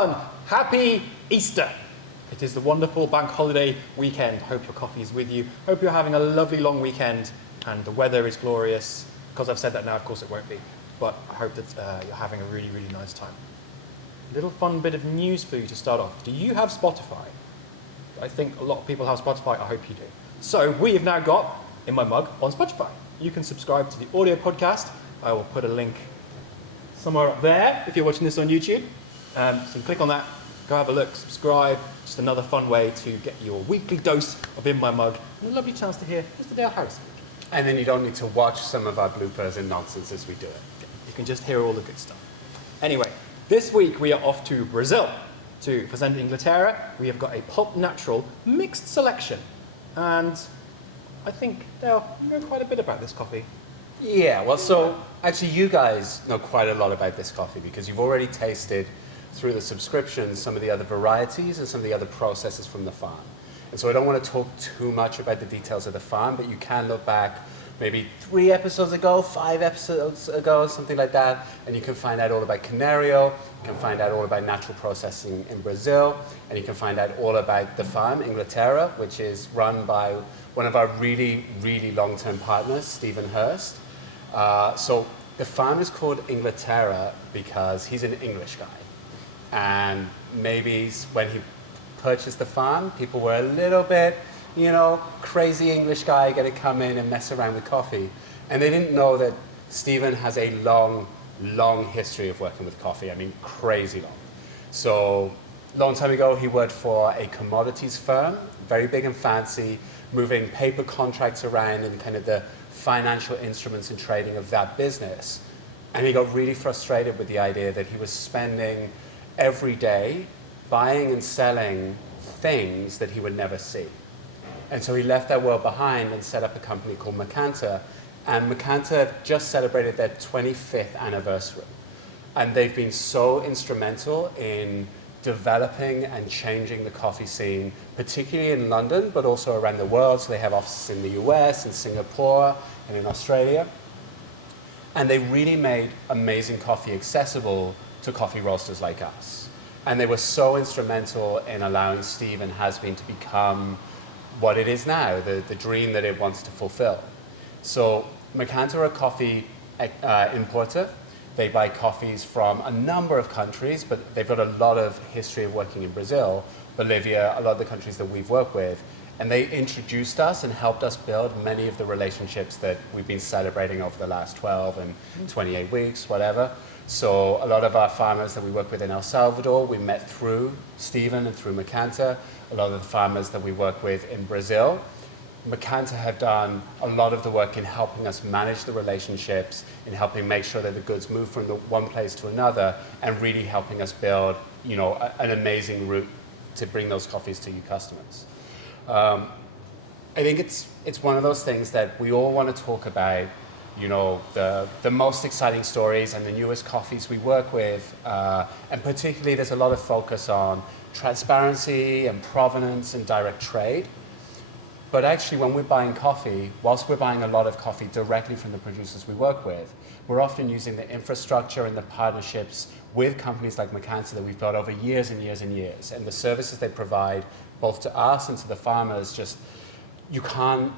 everyone! Happy Easter! It is the wonderful bank holiday weekend. Hope your coffee is with you. Hope you're having a lovely long weekend and the weather is glorious. Because I've said that now, of course it won't be. But I hope that you're having a really, really nice time. A little fun bit of news for you to start off. Do you have Spotify? I think a lot of people have Spotify. I hope you do. So we have now got In My Mug on Spotify. You can subscribe to the audio podcast. I will put a link somewhere up there if you're watching this on YouTube. So you can click on that, go have a look, subscribe. Just another fun way to get your weekly dose of In My Mug and a lovely chance to hear Mr. Dale Harris. And then you don't need to watch some of our bloopers and nonsense as we do it. You can just hear all the good stuff. Anyway, this week we are off to Brazil, to Fazenda Inglaterra. We have got a pulp natural mixed selection. And I think, Dale, you know quite a bit about this coffee. Yeah, well, so actually you guys know quite a lot about this coffee because you've already tasted through the subscriptions some of the other varieties and some of the other processes from the farm. And so I don't want to talk too much about the details of the farm, but you can look back maybe 3 episodes ago, 5 episodes ago, something like that, and you can find out all about Canario, you can find out all about natural processing in Brazil, and you can find out all about the farm, Inglaterra, which is run by one of our really, really long-term partners, Stephen Hurst. So the farm is called Inglaterra because he's an English guy. And maybe when he purchased the farm, people were a little bit, crazy English guy going to come in and mess around with coffee. And they didn't know that Stephen has a long, long history of working with coffee. I mean, crazy long. So long time ago, he worked for a commodities firm, very big and fancy, moving paper contracts around and kind of the financial instruments and trading of that business. And he got really frustrated with the idea that he was spending every day buying and selling things that he would never see. And so he left that world behind and set up a company called Macanta. And Macanta just celebrated their 25th anniversary. And they've been so instrumental in developing and changing the coffee scene, particularly in London, but also around the world. So they have offices in the US, in Singapore, and in Australia. And they really made amazing coffee accessible to coffee roasters like us. And they were so instrumental in allowing Steve and Has Been to become what it is now, the dream that it wants to fulfill. So Macanta are a coffee importer. They buy coffees from a number of countries, but they've got a lot of history of working in Brazil, Bolivia, a lot of the countries that we've worked with. And they introduced us and helped us build many of the relationships that we've been celebrating over the last 12 and 28 weeks, whatever. So a lot of our farmers that we work with in El Salvador, we met through Stephen and through Macanta. A lot of the farmers that we work with in Brazil, Macanta have done a lot of the work in helping us manage the relationships, in helping make sure that the goods move from the one place to another, and really helping us build, an amazing route to bring those coffees to you customers. I think it's one of those things that we all want to talk about, the most exciting stories and the newest coffees we work with, and particularly there's a lot of focus on transparency and provenance and direct trade. But actually when we're buying coffee, whilst we're buying a lot of coffee directly from the producers we work with, we're often using the infrastructure and the partnerships with companies like Macanta that we've built over years and years and years. And the services they provide both to us and to the farmers, just you can't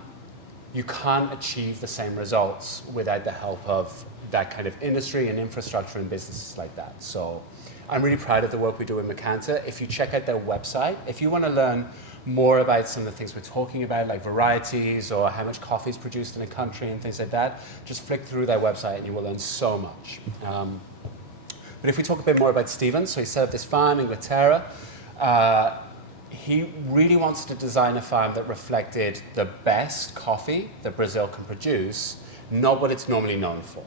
achieve the same results without the help of that kind of industry and infrastructure and businesses like that. So I'm really proud of the work we do in Macanta. If you check out their website, if you want to learn more about some of the things we're talking about, like varieties or how much coffee is produced in a country and things like that, just flick through their website and you will learn so much. But if we talk a bit more about Stephen, so he set up this farm in Inglaterra. He really wants to design a farm that reflected the best coffee that Brazil can produce, not what it's normally known for.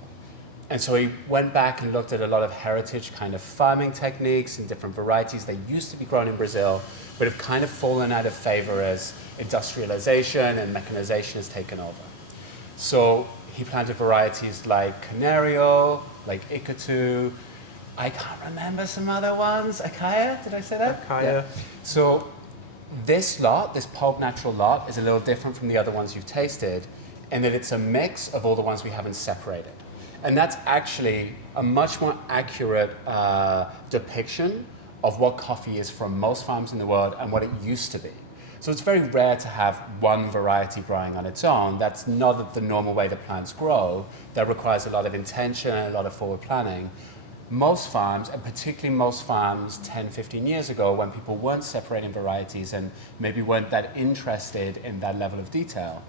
And so he went back and looked at a lot of heritage kind of farming techniques and different varieties that used to be grown in Brazil, but have kind of fallen out of favor as industrialization and mechanization has taken over. So he planted varieties like Canario, like Icatu. I can't remember some other ones. Acaya, did I say that? Acaya. Yeah. So this lot, this pulp natural lot, is a little different from the other ones you've tasted in that it's a mix of all the ones we haven't separated. And that's actually a much more accurate depiction of what coffee is from most farms in the world and what it used to be. So it's very rare to have one variety growing on its own. That's not the normal way the plants grow. That requires a lot of intention and a lot of forward planning. Most farms, and particularly most farms 10, 15 years ago, when people weren't separating varieties and maybe weren't that interested in that level of detail,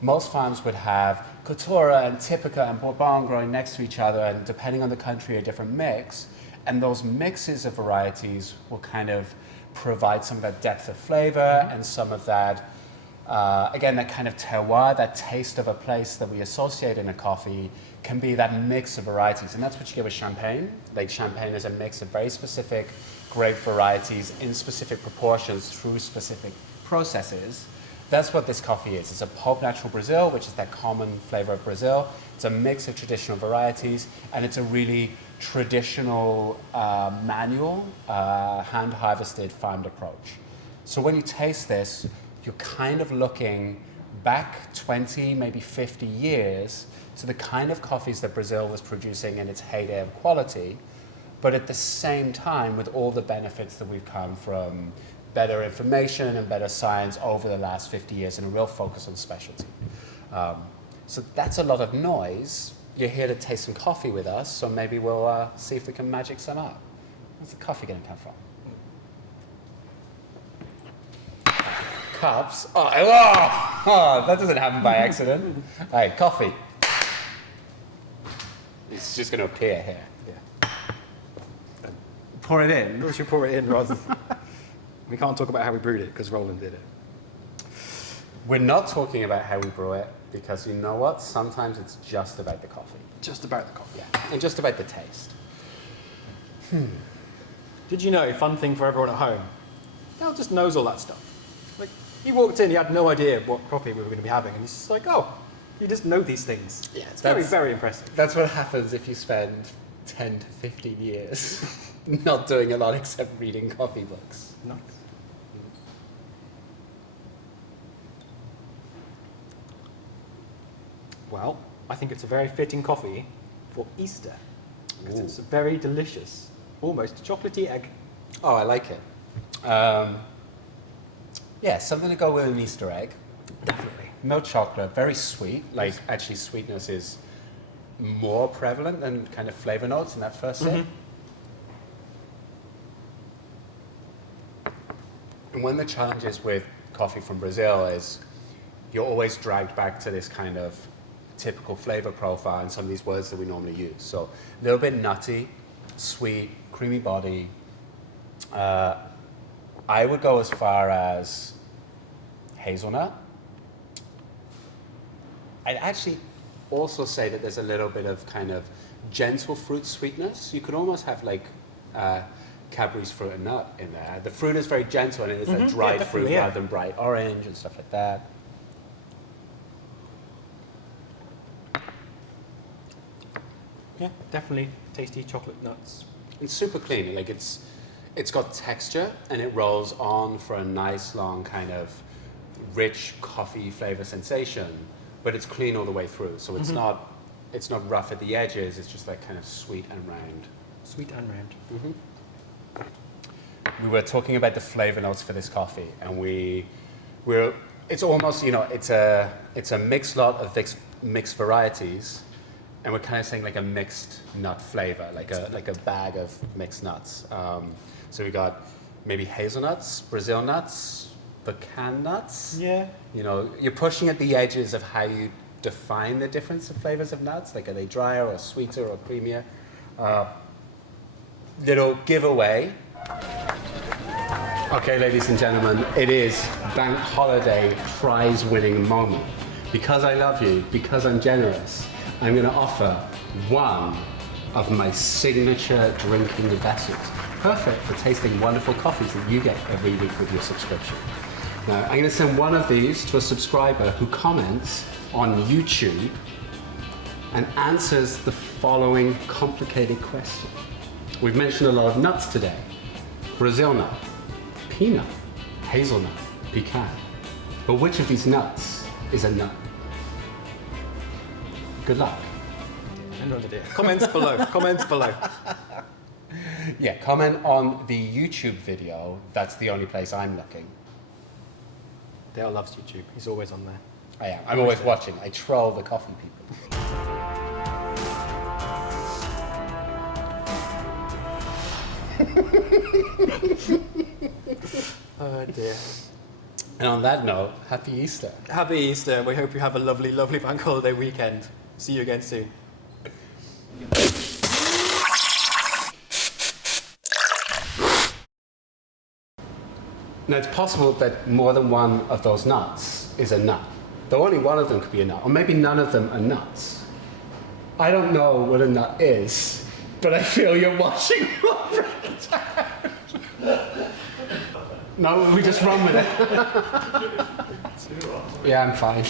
most farms would have Coutura and Typica and Bourbon growing next to each other, and depending on the country, a different mix. And those mixes of varieties will kind of provide some of that depth of flavor and some of that, again, that kind of terroir, that taste of a place that we associate in a coffee can be that mix of varieties. And that's what you get with champagne. Like champagne is a mix of very specific grape varieties in specific proportions through specific processes. That's what this coffee is. It's a pulp natural Brazil, which is that common flavor of Brazil. It's a mix of traditional varieties, and it's a really traditional, manual, hand-harvested, farmed approach. So when you taste this, you're kind of looking back 20, maybe 50 years to the kind of coffees that Brazil was producing in its heyday of quality, but at the same time with all the benefits that we've come from better information and better science over the last 50 years and a real focus on specialty. So that's a lot of noise. You're here to taste some coffee with us, so maybe we'll see if we can magic some up. Where's the coffee going to come from? Cups? Oh, that doesn't happen by accident. All right, coffee. It's just going to appear here. Yeah. Pour it in. We should pour it in rather than... We can't talk about how we brewed it because Roland did it. We're not talking about how we brew it because you know what? Sometimes it's just about the coffee. Just about the coffee. Yeah, and just about the taste. Did you know, fun thing for everyone at home, Dal just knows all that stuff. Like, he walked in, he had no idea what coffee we were going to be having, and he's just like, oh, you just know these things. Yeah, it's very, very impressive. That's what happens if you spend 10 to 15 years not doing a lot except reading coffee books. Nice. Well, I think it's a very fitting coffee for Easter, because it's a very delicious, almost chocolatey egg. Oh, I like it. Yeah, something to go with an Easter egg. Definitely. Milk chocolate, very sweet. Like, actually, sweetness is more prevalent than kind of flavor notes in that first sip. And one of the challenges with coffee from Brazil is you're always dragged back to this kind of typical flavor profile and some of these words that we normally use. So a little bit nutty, sweet, creamy body. I would go as far as hazelnut. I'd actually also say that there's a little bit of kind of gentle fruit sweetness. You could almost have like Cadbury's fruit and nut in there. The fruit is very gentle and it is that dried fruit rather than bright orange and stuff like that. Yeah, definitely tasty chocolate nuts. And super clean. Like it's got texture and it rolls on for a nice long kind of rich coffee flavor sensation, but it's clean all the way through. So it's not rough at the edges. It's just like kind of sweet and round. Sweet and round. We were talking about the flavor notes for this coffee, and it's almost, you know, it's a mixed lot of mixed varieties, and we're kind of saying like a mixed nut flavor, like a bag of mixed nuts. So we got maybe hazelnuts, Brazil nuts, pecan nuts. Yeah. You know, you're pushing at the edges of how you define the difference of flavors of nuts. Like, are they drier or sweeter or creamier? Little giveaway. Okay, ladies and gentlemen, it is bank holiday prize-winning moment. Because I love you, because I'm generous, I'm going to offer one of my signature drinking vessels. Perfect for tasting wonderful coffees that you get every week with your subscription. Now, I'm going to send one of these to a subscriber who comments on YouTube and answers the following complicated question. We've mentioned a lot of nuts today. Brazil nut, peanut, hazelnut, pecan. But which of these nuts is a nut? Good luck. Comments below. Comments below. Yeah, comment on the YouTube video. That's the only place I'm looking. Dale loves YouTube. He's always on there. I am. I'm always watching. I troll the coffee people. Oh dear. And on that note, happy Easter. Happy Easter. We hope you have a lovely, lovely bank holiday weekend. See you again soon. Now, it's possible that more than one of those nuts is a nut. Though only one of them could be a nut, or maybe none of them are nuts. I don't know what a nut is, but I feel you're watching over it. No, we just run with it. Yeah, I'm fine.